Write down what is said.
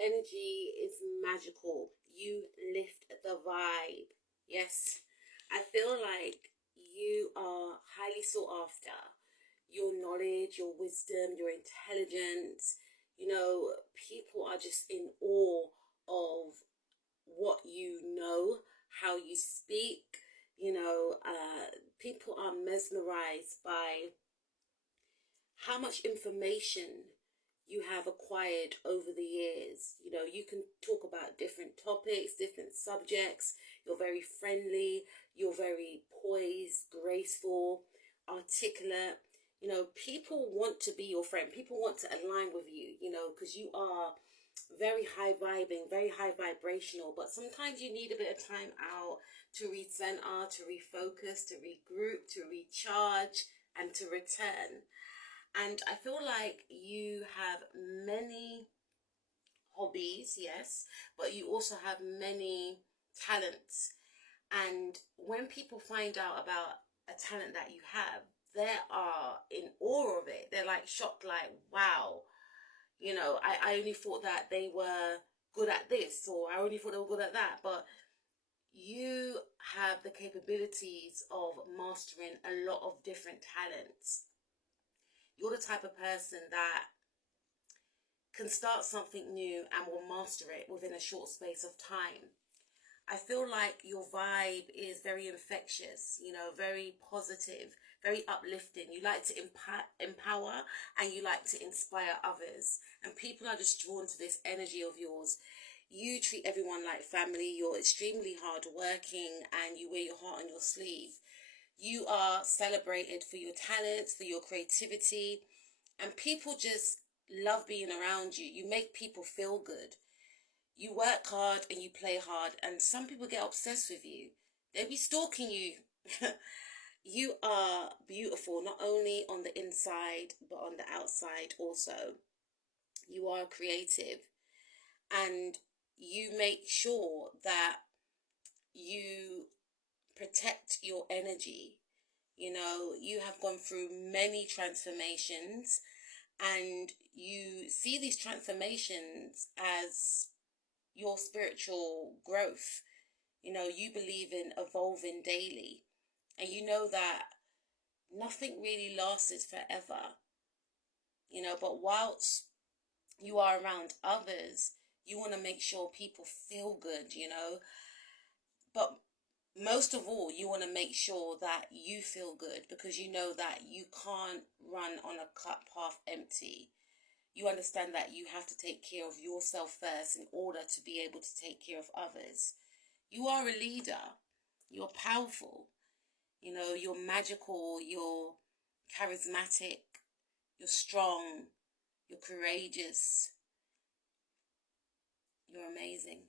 energy is magical. You lift the vibe. Yes, I feel like you are highly sought after. Your knowledge, your wisdom, your intelligence, people are just in awe of what you know, how you speak. People are mesmerized by how much information you have acquired over the years. You can talk about different topics, different subjects. You're very friendly, you're very poised, graceful, articulate. People want to be your friend. People want to align with you, because you are very high vibing, very high vibrational. But sometimes you need a bit of time out to recenter, to refocus, to regroup, to recharge, and to return. And I feel like you have many hobbies, yes, but you also have many talents. And when people find out about a talent that you have, they are in awe of it. They're like shocked, like, wow, I only thought that they were good at this, or I only thought they were good at that. But you have the capabilities of mastering a lot of different talents. You're the type of person that can start something new and will master it within a short space of time. I feel like your vibe is very infectious, very positive, very uplifting. You like to empower and you like to inspire others. And people are just drawn to this energy of yours. You treat everyone like family. You're extremely hardworking and you wear your heart on your sleeve. You are celebrated for your talents, for your creativity, and people just love being around you. You make people feel good. You work hard and you play hard, and some people get obsessed with you. They be stalking you. You are beautiful, not only on the inside, but on the outside also. You are creative, and you make sure that you protect your energy. You have gone through many transformations, and you see these transformations as your spiritual growth. You believe in evolving daily, and you know that nothing really lasts forever. But whilst you are around others, you want to make sure people feel good, but most of all, you want to make sure that you feel good, because you know that you can't run on a cut path empty. You understand that you have to take care of yourself first in order to be able to take care of others. You are a leader. You're powerful. You're magical. You're charismatic. You're strong. You're courageous. You're amazing.